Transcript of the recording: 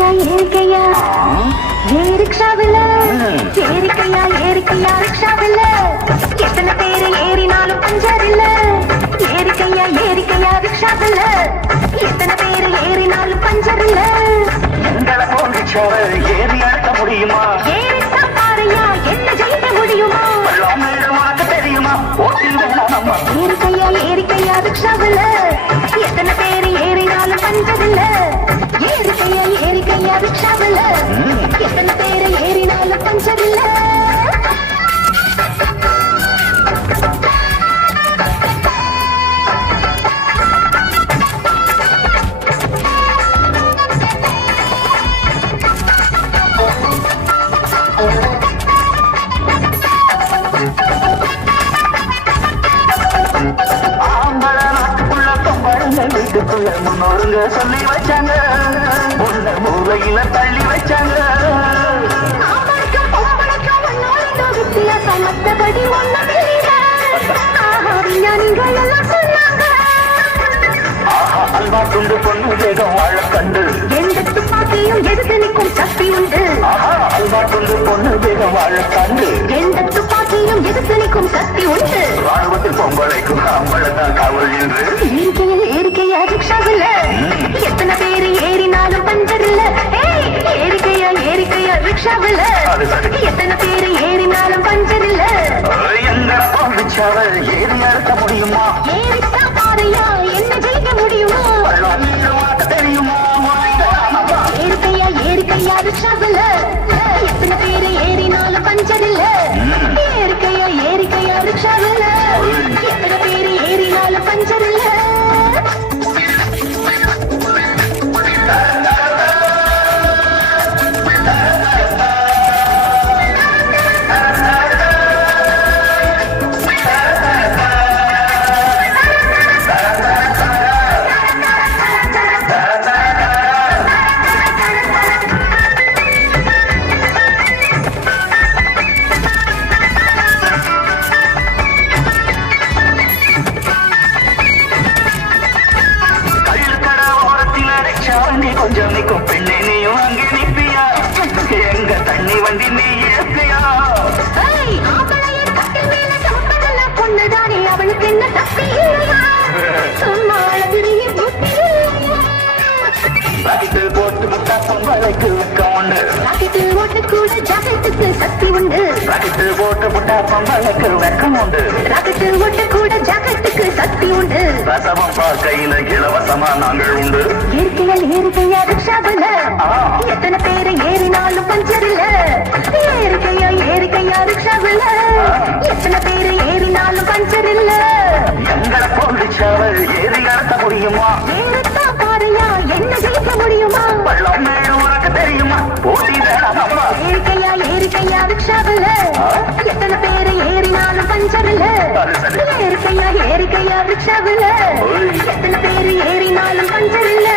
ஏறிக்கையா ஏரிக்ஷாவில் ஏறிக்கையா ஏறிக்கையா ரிக்ஷாவில். எத்தனை பேர் ஏறினாலும் பஞ்சர் இல்ல ஏறிக்கையா ஏறிக்கையா ரிக்ஷாவில். எத்தனை பேர் ஏறினாலும் பஞ்சர் இல்ல எங்களை போன்றிச்சவர் ஏறி அடக்க முடியுமா? முன்னோருங்க சொல்லி வச்சாங்க உள்ள மூலையில தள்ளி வச்சாங்க ஆம்பளைக்கும் பொம்பளைக்கும் ஒண்ணோட இந்த வித்தியாசம் மத்தபடி ஒண்ணுமில்லைங்க. ஆஹா, விஞ்ஞானிகள் எல்லாம் சொன்னாங்க. ஆஹா அல்வா துண்டு பொண்ணு வேகம் வாழ கண்டு எந்த துப்பாக்கியும் எதிர்த்து நிற்கும் சக்தி உண்டு அல்வா துண்டு பொண்ணு வேகம் வாழ கண்டு எந்த துப்பாக்கியும் எதிர்த்து நிற்கும் சக்தி உண்டு ராணுவத்தில் பொம்பளைக்கும் ஆம்பளை காவல் என்று சரி. எத்தனை பேர் ஏறினாலும் பஞ்சர் இல்ல எங்களை போன்றிச்சவர் ஏறி அடக்க முடியுமா? ஏறித்தான் கொஞ்சம் நிற்கும் பெண்ணே நீயும் அங்கே நிற்பியா? எங்க தண்ணி வண்டி நீ சம்பதெல்லாம் பொண்ணுதானே, அவளுக்கு என்ன சக்தி இல்லையா? சும்மா அழகுறிய புத்தி இல்லையா? பாக்கெட்டு போட்டு முட்டா பொங்கலுக்கு வைக்க ஒண்ணு ராக்கெட்டில் ஓட்டக்கூட ஜாக்கெட்டுக்கு சக்தி உண்டு. பாக்கெட்டு போட்டு முட்டா பொங்கலுக்கு வெக்கம் உண்டு. ராக்கெட்டில் ஓட்டக்கூட ஜாக்கெட்டுக்கு சக்தி உண்டு. ரசமம் பார்க்கையில இலவசமா நாங்கள் உண்டு. இயற்கையில் ஏறிக்கையா ரிக்ஷாவில். எத்தனை பேர் ஏறினாலும் பஞ்சர் இல்ல ஏறிக்கையா ஏறிக்கையா ரிக்ஷாவில். எத்தனை பேர் ஏறினாலும் பஞ்சர் இல்ல எங்களை போன்றிச்சவர் ஏறி அடக்க முடியுமா? ஏறத்தான் பாருயா என்ன ஜெயிக்க முடியுமா? வெள்ளம் மேடு உனக்கு தெரியுமா? போட்டி ஏறிக்கையா ஏறிக்கையா ரிக்ஷாவில். எத்தனை பேர் ஏறினாலும் பஞ்சர் இல்ல அது சரி. ஏறிக்கையா ஏறிக்கையா ரிக்ஷாவில். எத்தனை பேர் ஏறினாலும் பஞ்சர் இல்ல